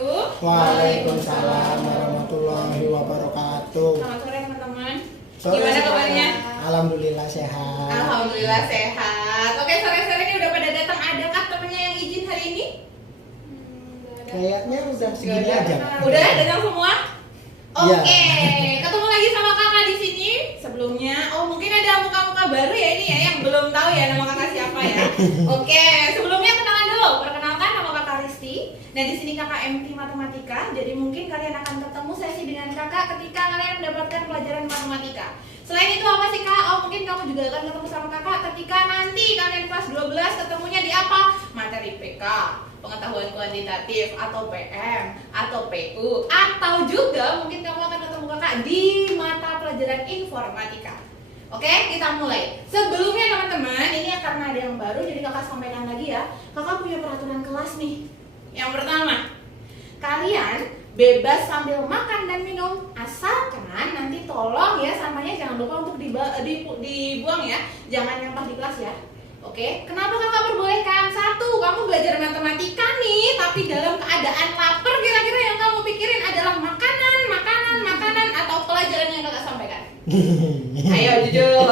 wabarakatuh. Waalaikumsalam warahmatullahi wabarakatuh. Selamat sore teman-teman. Sore, Gimana sore. kabarnya? Alhamdulillah sehat. Alhamdulillah sehat. Oke, sore-sore ini udah pada datang. Adakah temennya yang izin hari ini? Kayaknya udah segini Nggak ada. aja. Udah datang semua? Iya. Oke, ketemu lagi sama kakak di sini. Sebelumnya, mungkin ada muka-muka baru ya ini ya yang belum tahu ya nama kakak siapa ya. Oke, sebelumnya kenalan dulu. Perkenalkan, nama kakak Risti. Nah, di sini kakak MT Matematika. Jadi mungkin kalian akan ketemu sesi dengan kakak ketika kalian mendapatkan pelajaran matematika. Selain itu apa sih kak? Mungkin kamu juga akan ketemu sama kakak ketika nanti kalian kelas 12 ketemunya di apa? Materi PK, pengetahuan kuantitatif, atau PM, atau PU, atau juga mungkin kamu akan ketemu kakak di mata pelajaran informatika. Oke, kita mulai. Sebelumnya teman-teman, ini karena ada yang baru, jadi kakak sampaikan lagi ya. Kakak punya peraturan kelas nih. Yang pertama, kalian bebas sambil makan dan minum, asalkan nanti tolong ya sampahnya jangan lupa untuk dibuang ya, jangan nyampah di kelas ya. Oke, kenapa kakak perbolehkan? Satu, kamu belajar matematika nih, tapi dalam keadaan lapar, kira-kira yang kamu pikirin adalah makanan, atau pelajaran yang kakak sampaikan? Ayo jujur,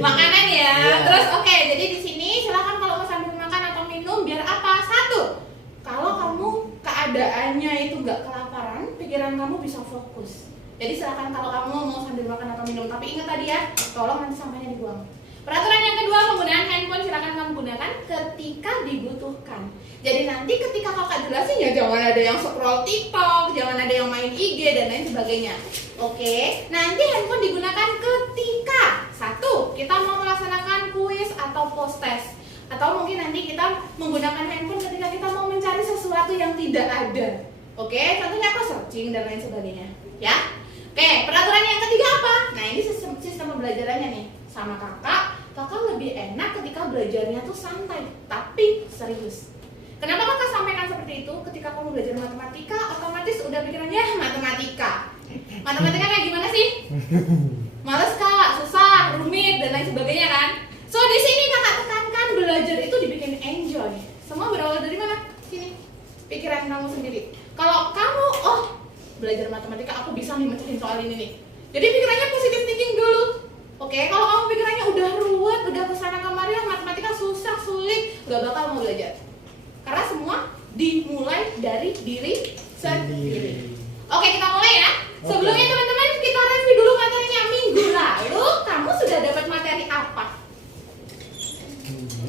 makanan ya. Terus oke, jadi di sini silakan kalau mau sambil makan atau minum, biar apa? Satu, kalau kamu keadaannya itu nggak kelaparan, pikiran kamu bisa fokus. Jadi silakan kalau kamu mau sambil makan atau minum, tapi ingat tadi ya, tolong nanti sampahnya dibuang. Peraturan yang kedua, penggunaan handphone silakan kamu gunakan ketika dibutuhkan. Jadi nanti ketika kakak jelasin ya jangan ada yang scroll TikTok, jangan ada yang main IG dan lain sebagainya. Oke, nanti handphone digunakan ketika satu, kita mau melaksanakan kuis atau post test. Atau mungkin nanti kita menggunakan handphone ketika kita mau mencari sesuatu yang tidak ada. Oke, contohnya apa? Searching dan lain sebagainya. Ya. Oke, peraturan yang ketiga apa? Nah, ini sistem pembelajarannya nih. Sama kakak lebih enak ketika belajarnya tuh santai, tapi serius. Kenapa kakak sampaikan seperti itu? Ketika kamu belajar matematika, otomatis udah pikirannya matematika. Matematika kayak gimana sih? Males kak, susah, rumit dan lain sebagainya kan? So di sini kakak tekankan belajar itu dibikin enjoy. Semua berawal dari mana? Sini, pikiran kamu sendiri. Kalau kamu, belajar matematika aku bisa nih mecahin soal ini nih. Jadi pikirannya positive thinking dulu. Oke, kalau kamu pikirannya udah ruwet, udah kesana kemari, matematika susah, sulit, gak bakal mau belajar. Karena semua dimulai dari diri sendiri. Oke, kita mulai ya. Sebelumnya teman-teman kita review dulu materinya minggu lalu. Kamu sudah dapat materi apa?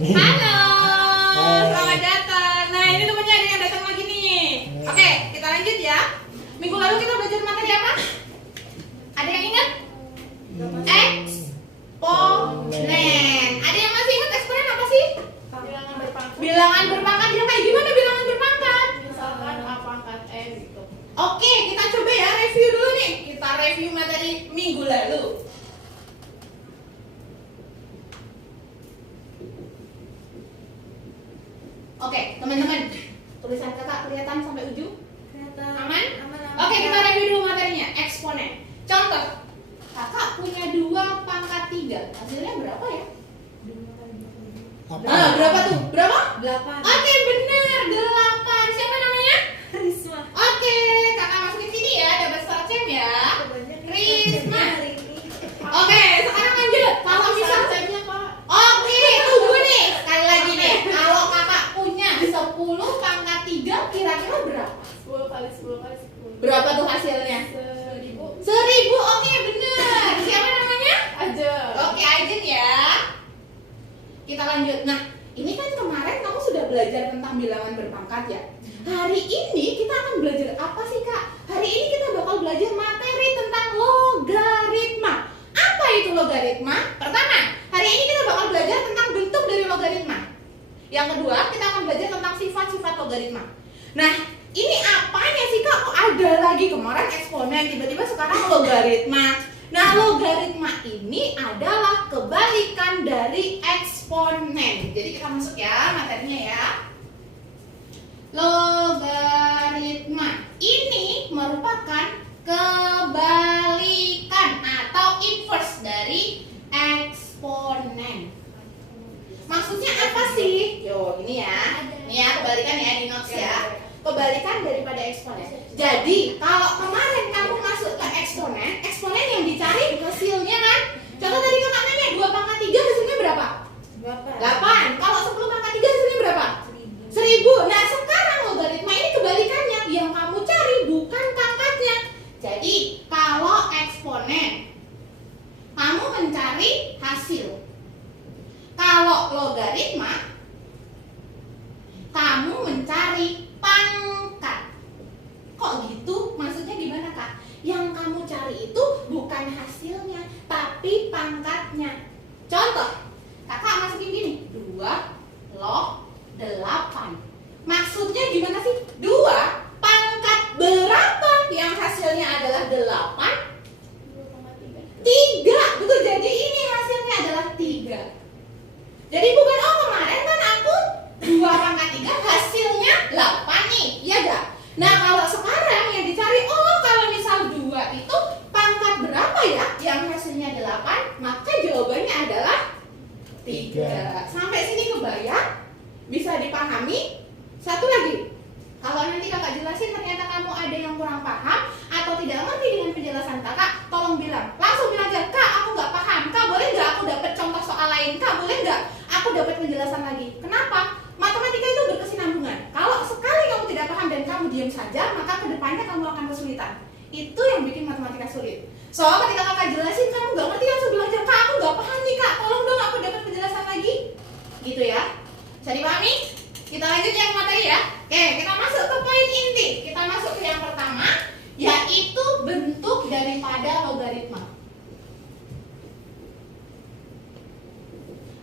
Halo, selamat datang. Nah, ini temannya ada yang datang lagi nih. Oke, kita lanjut ya. Minggu lalu kita belajar materi apa? Ada yang ingat? Eksponen. Ada yang masih ingat eksponen apa sih? Bilangan berpangkat. Bilangan berpangkat. Ya kayak gimana bilangan berpangkat? Misalkan A pangkat N gitu. Oke, kita coba ya review dulu nih. Kita review materi minggu lalu. Oke, teman-teman. Tulisan kakak kelihatan sampai ujung? Kelihatan. Aman? Aman. Oke, kita review dulu materinya. Eksponen. Contoh, kakak punya 2 pangkat 3. Hasilnya berapa ya? Nah, berapa tuh? Berapa? 8. Oke, benar. 8. Siapa namanya? Risma. Oke, kakak masukin sini ya. Dapat sarcem ya. Risma. Oke, sekarang lanjut. Kalau misal Sarcemnya Pak. Oke, tunggu nih. Sekali lagi nih. Kalau kakak punya 10 pangkat 3, kira-kira berapa? 10 kali 10 kali 10. Berapa tuh hasilnya? 1000. 1000. Oke, benar. Siapa namanya? Aja. Oke, Ajeng ya. Kita lanjut. Nah, ini kan kemarin kamu sudah belajar tentang bilangan berpangkat ya. Hari ini kita akan belajar apa sih kak? Hari ini kita bakal belajar materi tentang logaritma. Apa itu logaritma? Pertama, hari ini kita bakal belajar tentang bentuk dari logaritma. Yang kedua, kita akan belajar tentang sifat-sifat logaritma. Nah, ini apanya sih kak? Kok ada lagi kemarin eksponen, tiba-tiba sekarang logaritma. Nah, logaritma ini adalah kebalikan dari eksponen. Jadi kita masuk ya materinya ya. Logaritma ini merupakan kebalikan atau inverse dari eksponen. Maksudnya apa sih? Yo, ini ya. Ini ya kebalikan ya di notes ya. kebalikan daripada eksponen. Jadi kalau kemarin kamu masuk ke eksponen, eksponen yang dicari hasilnya kan. Contoh tadi kakak nanya 2 pangkat 3 hasilnya berapa? 8. Kalau 10 pangkat 3 hasilnya berapa? 1000. Nah sekarang logaritma ini kebalikannya, yang kamu cari bukan pangkatnya. Jadi kalau eksponen kamu mencari hasil, kalau logaritma kamu mencari pangkat. Kok gitu? Maksudnya gimana kak? Yang kamu cari itu bukan hasilnya, tapi pangkatnya. Contoh, kakak masukin gini, 2 log 8. Maksudnya gimana sih? 2 pangkat berapa yang hasilnya adalah 8? 3. Betul, jadi ini hasilnya adalah 3. Jadi bukan, oh kemarin kan aku 2 pangkat 3 hasilnya 8 nih, iya gak? Nah kalau sekarang yang dicari, oh kalau misal 2 itu pangkat berapa ya yang hasilnya 8? Maka jawabannya adalah 3. Sampai sini kebayang? Bisa dipahami? Satu lagi, kalau nanti kakak jelasin ternyata kamu ada yang kurang paham atau tidak ngerti dengan penjelasan kakak, tolong bilang, langsung bilang aja, kak aku nggak paham, kak boleh nggak aku dapat contoh soal lain, kak boleh nggak aku dapat penjelasan lagi. Kenapa? Matematika itu berkesinambungan. Kalau sekali kamu tidak paham dan kamu diam saja, maka kedepannya kamu akan kesulitan. Itu yang bikin matematika sulit. Soalnya ketika kakak jelasin kamu nggak ngerti, langsung bilang aja, kak aku nggak paham nih kak, tolong dong aku dapat penjelasan lagi. Gitu ya. Bisa dipahami? Kita lanjut yang materi ya. Oke, kita masuk ke poin inti. Kita masuk ke yang pertama, yaitu bentuk daripada logaritma.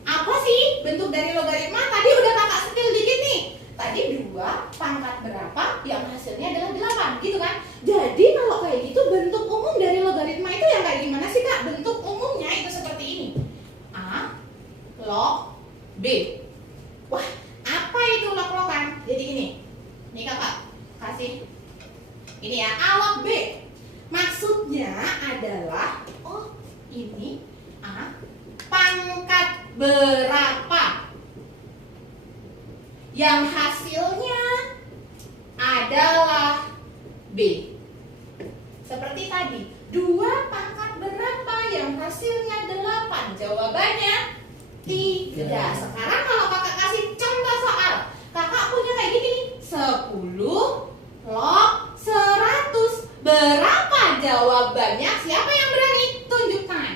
Apa sih bentuk dari logaritma? Tadi udah kakak setil dikit nih. Tadi 2 pangkat berapa yang hasilnya adalah 8, gitu kan? Jadi kalau kayak gitu bentuk umum dari logaritma itu yang kayak gimana sih kak? Bentuk umumnya itu seperti ini. A log B. Wah, apa itu log-logan? Jadi gini. Nih kakak kasih ini ya, A log B. Maksudnya adalah, oh ini A pangkat berapa yang hasilnya adalah B. Seperti tadi, 2 pangkat berapa yang hasilnya 8? Jawabannya 3. Sekarang kalau kakak kasih contoh soal, kakak punya kayak gini, 10 log 100. Berapa jawabannya? Siapa yang berani? Tunjukkan.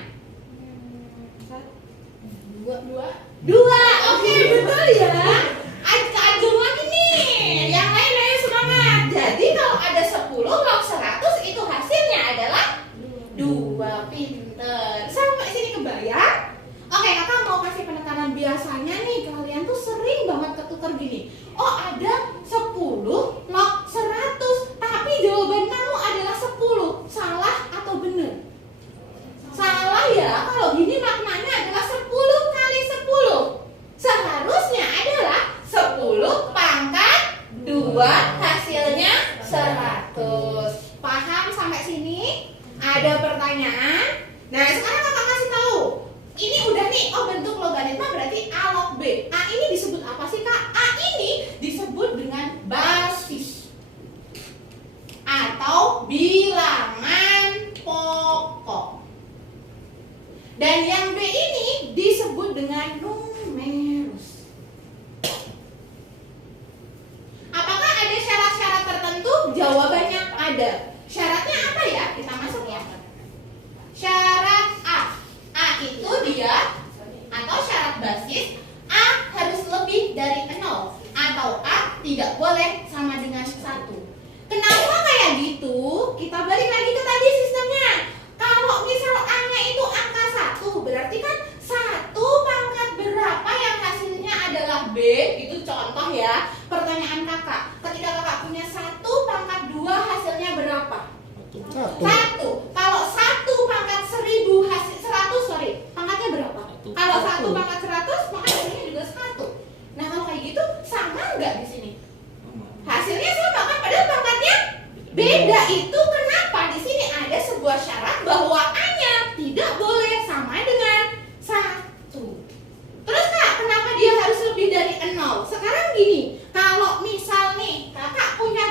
2. Oke, betul ya. Ajung lagi nih. Yang lain ayo semangat. Jadi kalau ada 10 log 100 itu hasilnya adalah 2. Pinter. Sampai sini kebayang? Oke, kakak mau kasih penekanan. Biasanya nih kalian tuh sering banget ketukar gini. Oh ada 10 log 100, tapi jawaban kamu adalah 10. Salah atau benar? Salah ya. Kalau gini maknanya adalah 10 kali 10. Seharusnya adalah 10 pangkat 2 hasilnya 100. Paham sampai sini? Ada pertanyaan? Nah sekarang kakak kasih tahu. Ini udah nih, oh bentuk logaritma berarti A log B. A ini disebut apa sih kak? A ini disebut dengan basis atau bilangan pokok. Dan yang B ini disebut dengan numerus. Apakah ada syarat-syarat tertentu? Jawabannya ada. Syaratnya apa ya? Kita masuk ya. Syarat A. A itu dia atau syarat basis A harus lebih dari 0 atau A tidak boleh sama dengan 1. Kenapa kayak gitu? Kita balik lagi ke tadi sistemnya. Kalau misal A-nya itu angka 1, berarti kan 1 pangkat berapa yang hasilnya adalah B? Itu contoh ya. Pertanyaan kakak, ketika kakak punya 1 pangkat 2 hasilnya berapa? 1. Kalau 1 pangkat 1000 hasil 100, sorry, pangkatnya berapa? Kalau 1 pangkat 100, maka hasilnya juga 1. Nah kalau kayak gitu sama nggak di sini? Hasilnya sama kan, padahal pangkatnya beda. Itu kenapa di sini ada sebuah syarat bahwa A-nya tidak boleh sama dengan 1. Terus kak, kenapa dia harus lebih dari 0? Sekarang gini, kalau misal nih kakak punya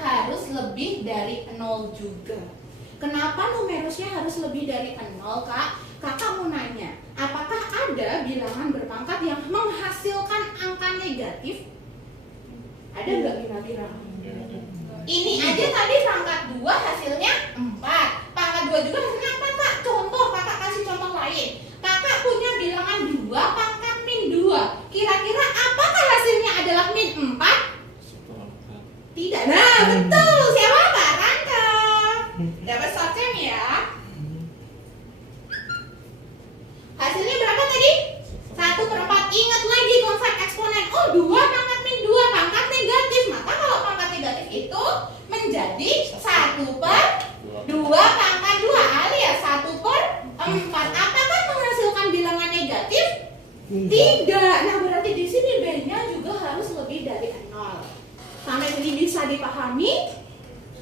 harus lebih dari 0 juga. Kenapa numerusnya harus lebih dari 0, Kak? Kakak mau nanya, apakah ada bilangan berpangkat yang menghasilkan angka negatif? Ada nggak kira-kira? Ini aja tadi pangkat 2 hasilnya 4. Pangkat 2 juga hasilnya 4, Kak. Contoh, kakak kasih contoh lain. Kakak punya bilangan 2 pangkat min 2. Kira-kira apakah hasilnya adalah min 4? Tidak. Nah, betul. Siapa, Kak? Rangka. Dapat shortcam ya. Hasilnya berapa tadi? 1/4. Ingat lagi konsep eksponen. Oh, 2 pangkat min 2 pangkat negatif. Maka kalau pangkat negatif itu menjadi 1/2 pangkat 2 alias 1/4. Apakah menghasilkan bilangan negatif? Tidak. Nah, berarti di sini B-nya juga harus lebih dari 0. Sampai sini bisa dipahami?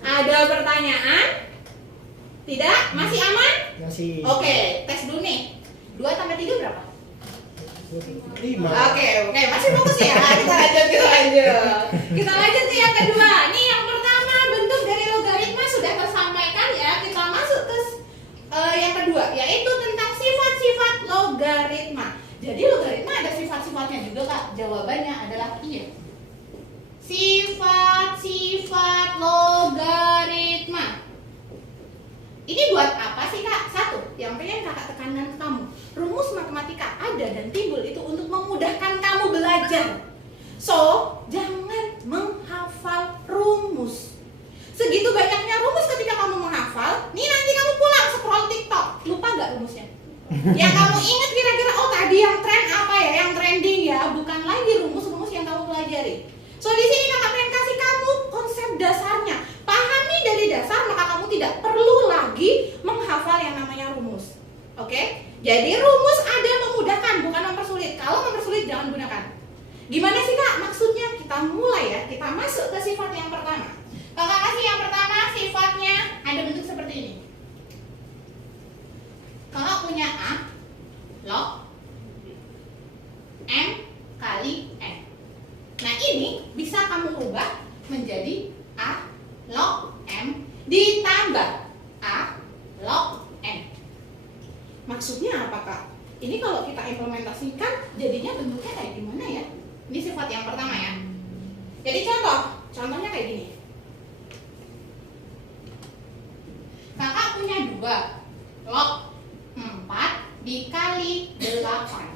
Ada pertanyaan? Tidak? Masih aman? Masih. Oke, tes dulu nih. 2 tambah 3 berapa? 5. Oke, masih fokus ya. Kita lanjut. Kita lanjut ke yang kedua. Nih yang pertama, bentuk dari logaritma sudah tersampaikan ya. Kita masuk ke yang kedua, yaitu tentang sifat-sifat logaritma. Jadi logaritma ada sifat-sifatnya juga, Kak. Jawabannya adalah iya. Sifat-sifat logaritma. Ini buat apa sih, Kak? Satu, yang pengen kakak tekankan ke kamu, rumus matematika ada dan timbul itu untuk memudahkan kamu belajar. So, jangan menghafal rumus. Segitu banyaknya rumus ketika kamu menghafal, nih nanti kamu pulang scroll TikTok, lupa nggak rumusnya? Yang kamu ingat kira-kira, oh tadi yang tren apa ya, yang trending ya, bukan lagi rumus-rumus yang kamu pelajari. So, di sini kakak pengen kasih kamu konsep dasarnya. Pahami dari dasar, maka kamu tidak perlu lagi menghafal yang namanya rumus. Oke? Jadi rumus ada memudahkan, bukan mempersulit. Kalau mempersulit jangan gunakan. Gimana sih, Kak? Maksudnya kita mulai ya, kita masuk ke sifat yang pertama. Kakak kasih yang pertama, sifatnya ada bentuk seperti ini. Kakak punya A log M kali N. Nah, ini bisa kamu ubah menjadi A log M ditambah A log N. Maksudnya apa, Kak? Ini kalau kita implementasikan jadinya bentuknya kayak gimana ya? Ini sifat yang pertama ya. Jadi contohnya kayak gini. Kakak punya 2 log 4 dikali 8.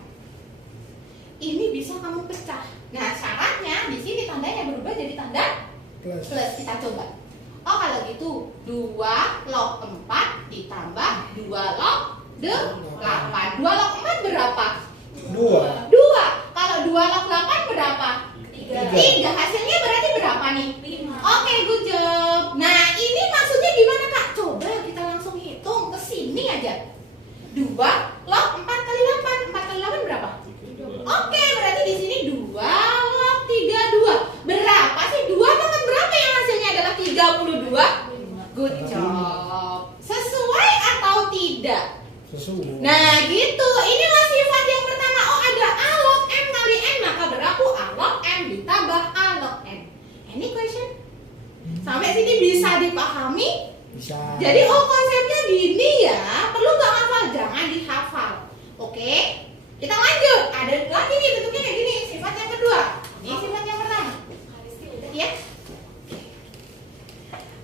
Ini bisa kamu pecah. Nah, syaratnya di sini tandanya berubah jadi tanda plus. Kita coba. Oh, kalau gitu 2 log 4 ditambah 2 log 8. 2 log 4 berapa? 2. Kalau 2 log 8 berapa? 3. Hasilnya berarti berapa nih? 5. Oke, good job. Nah, ini maksudnya gimana, Kak? Coba kita langsung hitung ke sini aja. 2 log 4 kali 8. 4 kali 8 berapa? Oke, berarti di sini 2 log 32. Berapa sih? 2 tambah berapa yang hasilnya adalah 32? Good job. Sesuai atau tidak? Sesuai. Nah, gitu. Inilah sifat yang pertama. Oh, ada A log M kali N, maka berlaku A log M ditambah A log N. Any question? Sampai sini bisa dipahami? Bisa. Jadi, oh konsepnya gini ya. Perlu nggak hafal? Jangan dihafal. Oke? Kita lanjut. Ada lagi nih bentuknya kayak gini. Sifat yang kedua. Ini sifat yang pertama. Ya?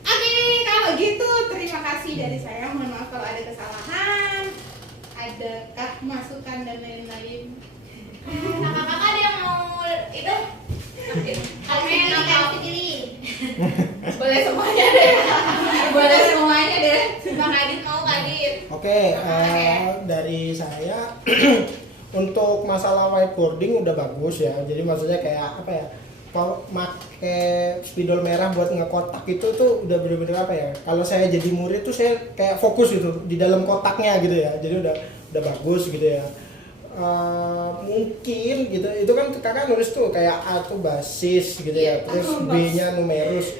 Oke, kalau gitu terima kasih dari saya. Mohon maaf kalau ada kesalahan. Adakah masukan dan lain-lain? Kakak-kakak ada yang mau itu? Komen atau pilih? Boleh semuanya deh. Boleh semuanya deh. Bang Adit mau, Kak Adit. Oke, dari saya untuk masalah whiteboarding udah bagus ya. Jadi maksudnya kayak apa ya? Kalau pakai spidol merah buat ngekotak itu tuh udah bener-bener apa ya? Kalau saya jadi murid tuh saya kayak fokus gitu di dalam kotaknya gitu ya. Jadi udah bagus gitu ya. Mungkin gitu. Itu kan kakak nulis tuh kayak A tuh basis gitu ya. Terus B-nya numerus.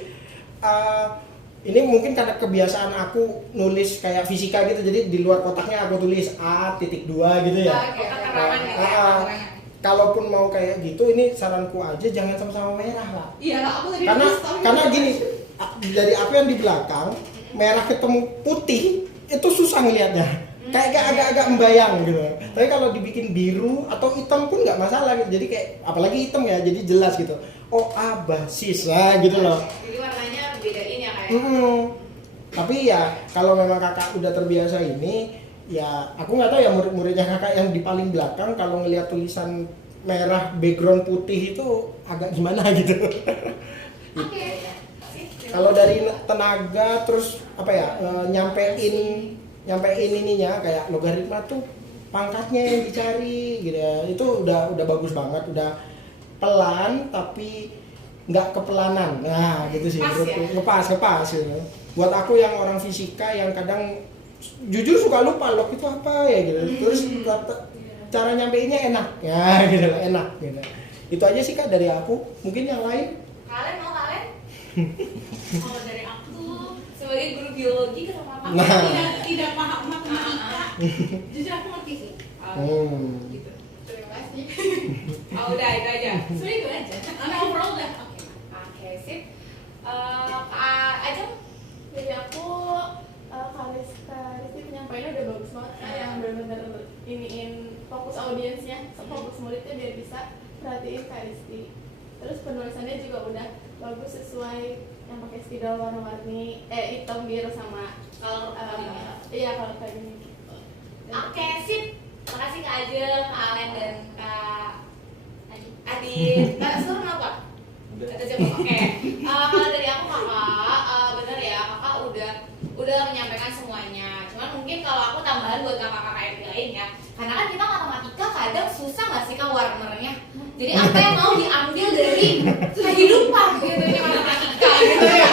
Ini mungkin karena kebiasaan aku nulis kayak fisika gitu. Jadi di luar kotaknya aku tulis A.2 gitu ya. Kalaupun mau kayak gitu, ini saranku aja jangan sama-sama merah lah. Iya, aku tadi Karena gini, dari aku yang di belakang merah ketemu putih itu susah ngelihatnya. Kayak agak-agak membayang gitu. Tapi kalau dibikin biru atau hitam pun nggak masalah gitu. Jadi kayak apalagi hitam ya, jadi jelas gitu. Oh, abasis gitu loh. Jadi warnanya bedain ya kayak. Tapi ya kalau memang kakak udah terbiasa ini, ya aku nggak tahu ya murid-muridnya kakak yang di paling belakang kalau ngelihat tulisan merah background putih itu agak gimana gitu. Oke. Kalau dari tenaga terus apa ya nyampein ininya kayak logaritma tuh pangkatnya yang dicari gitu ya. Itu udah bagus banget, udah pelan tapi nggak kepelanan. Nah, gitu sih Pas menurutku. ya? Ngepas gitu. Buat aku yang orang fisika yang kadang jujur suka lupa log itu apa ya gitu. Terus cara nyampeinnya enak. Ya gitu lah, enak gitu. Itu aja sih Kak dari aku. Mungkin yang lain Kalian mau kalian? Kalau dari aku Sebagai guru biologi kenapa? Nah. tidak paham matematika. Jujur aku ngerti sih. Gitu. Terima kasih. Oh udah itu aja. Sebenarnya itu aja. Karena overall udah oke. Oke sip. Kak Ajeng? Dari aku Karisti penyampaiannya udah bagus banget, yang benar-benar iniin fokus audiensnya, fokus muridnya biar bisa perhatiin Karisti. Terus penulisannya juga udah bagus sesuai yang pakai spidol warna-warni, hitam biru sama Kalau iya kalau kayak gini gitu. Oke sip. Makasih Kak Ajeng, Kak Alen dan Kak Adit. Kak Sur kenapa? Oke. Kalau dari aku kakak, bener ya kakak udah menyampaikan semuanya. Cuman mungkin kalau aku tambahan buat kakak-kakak yang lain ya. Karena kan kita matematika kadang susah nggak sih Kak warnernya. Jadi apa yang mau diambil dari kehidupan gitu ya matematika gitu ya.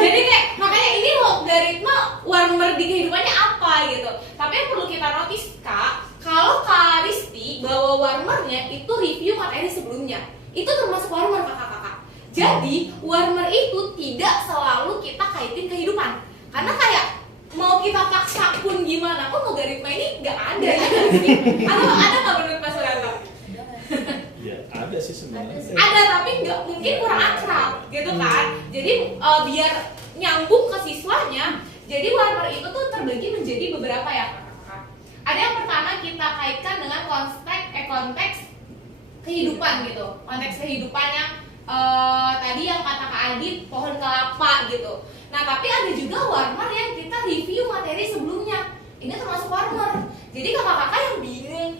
Jadi kayak makanya ini logaritma warner di kehidupannya apa gitu. Tapi yang perlu kita notice Kak, kalau Kak Risti bawa warnernya itu review materi sebelumnya. Itu termasuk warmer kakak-kakak. Jadi warmer itu tidak selalu kita kaitin kehidupan. Karena kayak mau kita paksa pun gimana pun logaritma ini nggak ada ya sih. Atau ada nggak menurut Mas Suranto? Ya ada sih sebenarnya. Ada tapi nggak mungkin kurang akrab gitu kan. Jadi biar nyambung ke siswanya. Jadi warmer itu tuh terbagi menjadi beberapa ya kakak-kakak. Ada yang pertama kita kaitkan dengan konteks kehidupan gitu, konteks kehidupan yang tadi yang kata Kak Adit pohon kelapa gitu. Nah tapi ada juga warmer yang kita review materi sebelumnya, ini termasuk warmer. Jadi kakak-kakak yang bingung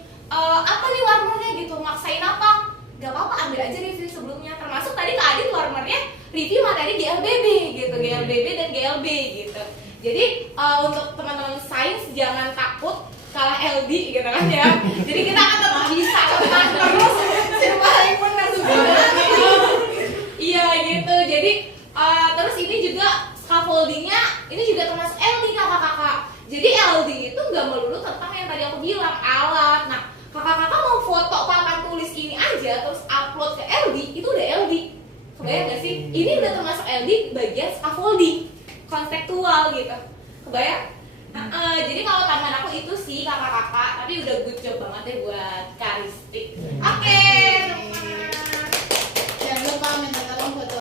apa nih warmernya gitu, maksain apa? Gak apa-apa, ambil aja review sebelumnya. Termasuk tadi Kak Adit warmernya review materi GLBB gitu, GLBB dan GLB gitu. Jadi untuk teman-teman sains jangan takut kalah LD gitu kan ya. Jadi kita akan tetap bisa menang terus sekalipun nggak suka. Iya gitu. Jadi terus ini juga scaffoldingnya ini juga termasuk LD kakak-kakak. Jadi LD itu nggak melulu tentang yang tadi aku bilang alat. Nah kakak-kakak mau foto papan tulis ini aja terus upload ke LD itu udah LD. Kebayang nggak sih? Ini udah termasuk LD bagian scaffolding konseptual gitu. Kebayang? Jadi kalau tambahan aku itu sih kakak-kakak, tapi udah good job banget deh buat Karisti.